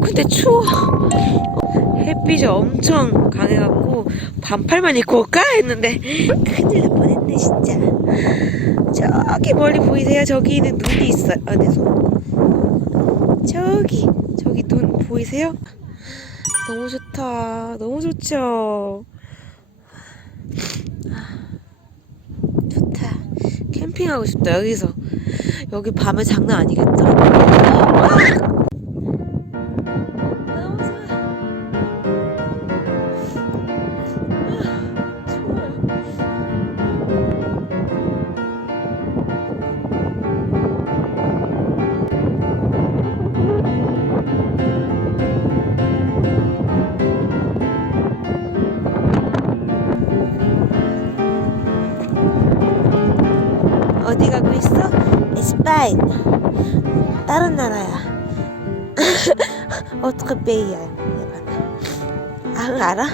근데 추워. 햇빛이 엄청 강해갖고 반팔만 입고 올까 했는데 큰일 날 뻔했네 진짜. 저기 멀리 보이세요? 저기는 눈이 있어요. 아, 내 손. 저기 저기 눈 보이세요? 너무 좋다. 너무 좋죠. 좋다. 캠핑하고 싶다 여기서. 여기 밤에 장난 아니겠죠? 스파인. 다른 나라야. 어떻게 베이야? 아 알아?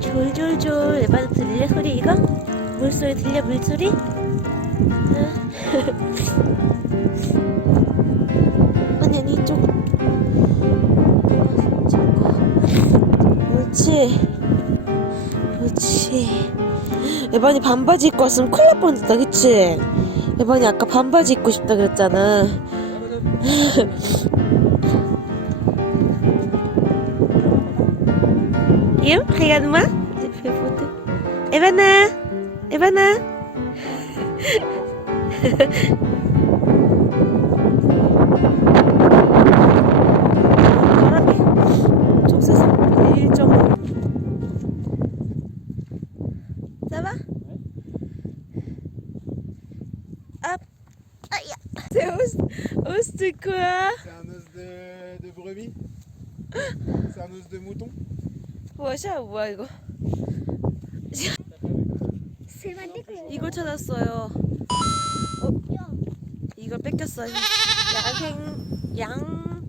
졸졸졸 에바도 들려 소리 이거? 물소리 들려 물소리? 아니 아니 이쪽 옳지 옳지 에반이 반바지 입고 왔으면 큰일 날 뻔했다 그치? 에반이 아까 반바지 입고 싶다 그랬잖아 You, regarde-moi. Je te fais photo. 뭐야, 뭐야 이거? 이걸 찾았어요. 이걸 뺏겼어요. 야생 양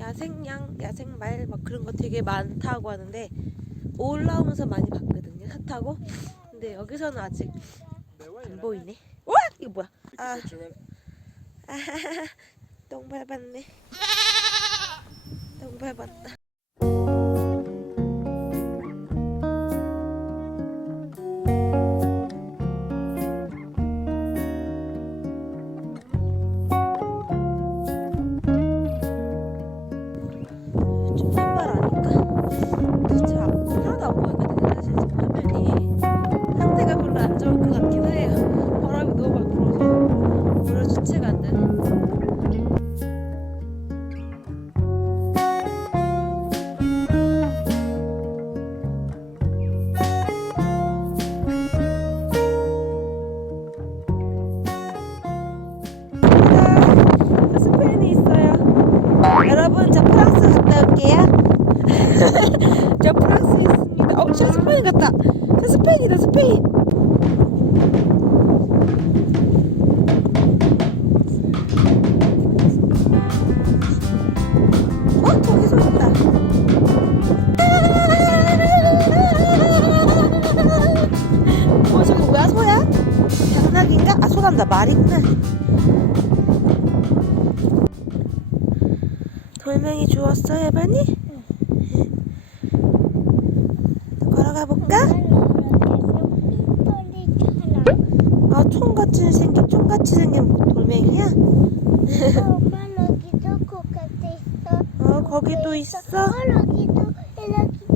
야생 양 야생 말 막 그런 거 되게 많다고 하는데 올라오면서 많이 봤거든요. 차 타고. 근데 여기서는 아직 안 보이네. 와 이거 뭐야? 아, 똥 밟았네. 똥 밟았다. 돌멩이 주웠어, 예반이? 걸어가 볼까? 아, 총같이 생긴, 총같이 생긴 돌멩이야? 엄마 여기도 코카트 있어. 어, 거기도 있어? 어, 여기도 여기도.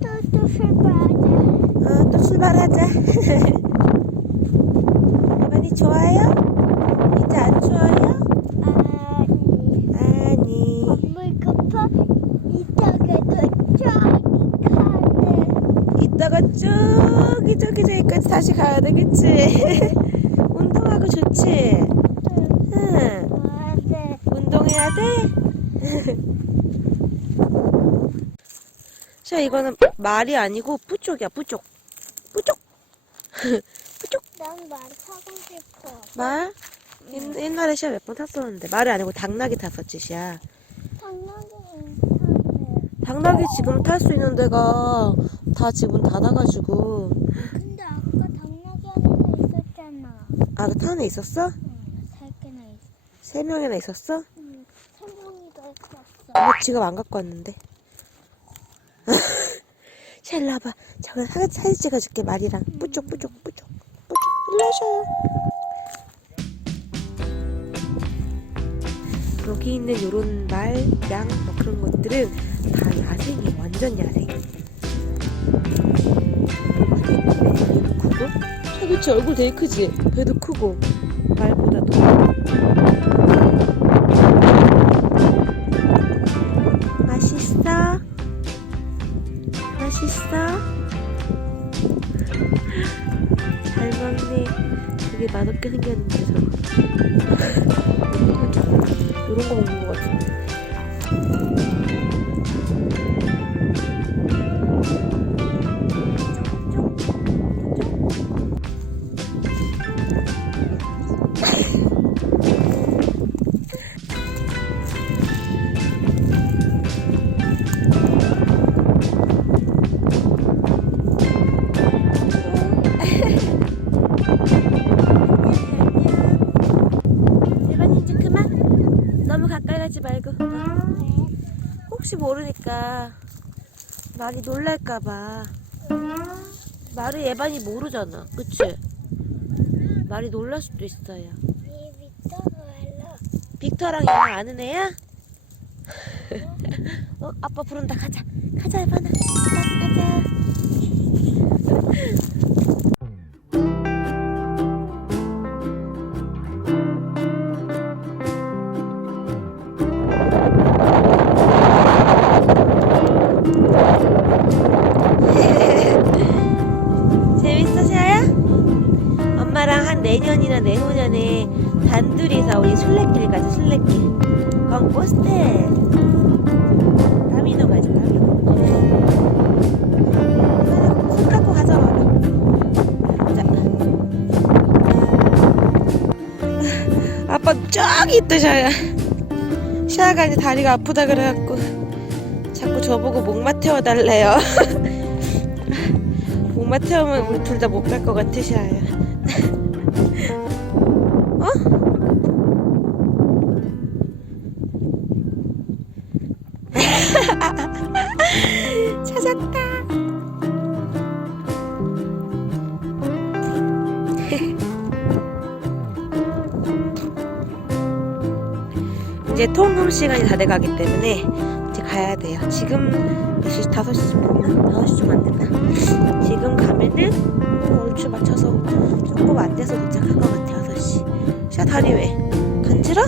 또 또 출발하자. 어, 또 출발하자. 예반이 좋아요? 이제 안 추워요? 아니. 아니. 물 급하 이따가도 저기 가네. 이따가 저기, 저기, 저기까지 다시 가야 돼, 그치? 운동하고 좋지? 응. 운동해야 돼? 자, 이거는 말이 아니고 뿌쪽이야, 뿌쪽. 뿌쪽. 난말 타고 싶어. 말? 옛- 옛날에 시아 몇번 탔었는데. 말이 아니고 당나귀 탔었지, 시아. 당나귀는 타네. 당나귀 지금 탈 수 있는 데가 다 지금 닫아가지고. 근데 아까 당나귀 하나 있었잖아. 아, 그 탄에 있었어? 응, 살게 세 명이나 있었어? 응. 세 명이 더 있었어. 엄마 지갑 안 갖고 왔는데. 와봐. 저거 사진, 사진 찍어줄게, 말이랑. 뿌쪽, 뿌쪽, 뿌쪽, 뿌쪽. 일로 와셔요. 여기 있는 요런 말, 양, 뭐 그런 것들은 다 야생이에요. 완전 야생. 배도 크고. 아, 그치, 얼굴 되게 크지? 배도 크고. 말보다도. 맛있어? 맛있어? 잘 먹네. 되게 맛없게 생겼는데 저거. 너무 가까이 가지 말고. 혹시 모르니까 말이 놀랄까봐. 말을 예반이 모르잖아. 그치? 말이 놀랄 수도 있어요. 빅터랑 얘랑 아는 애야? 어, 아빠 부른다. 가자. 가자, 예반아. 한 내년이나 내후년에 단둘이서 우리 술래길 가자, 술래길. 건포스텔. 까미노 가자, 까미노. 가자, 손 갖고 가자, 자. 아빠 저기 샤야. 샤야가 이제 다리가 아프다 그래갖고 자꾸 저보고 목마 태워달래요. 목마 태우면 우리 둘 다 못 갈 것 같아, 샤야. 찾았다. 이제 통금 시간이 다 돼가기 때문에 이제 가야 돼요. 지금 몇 시? 5시? 5시 좀안 됐나? 지금 가면은 얼추 맞춰서 조금 안 돼서 도착할 것 같아요. 6시. 샤 다리 왜? 간지러?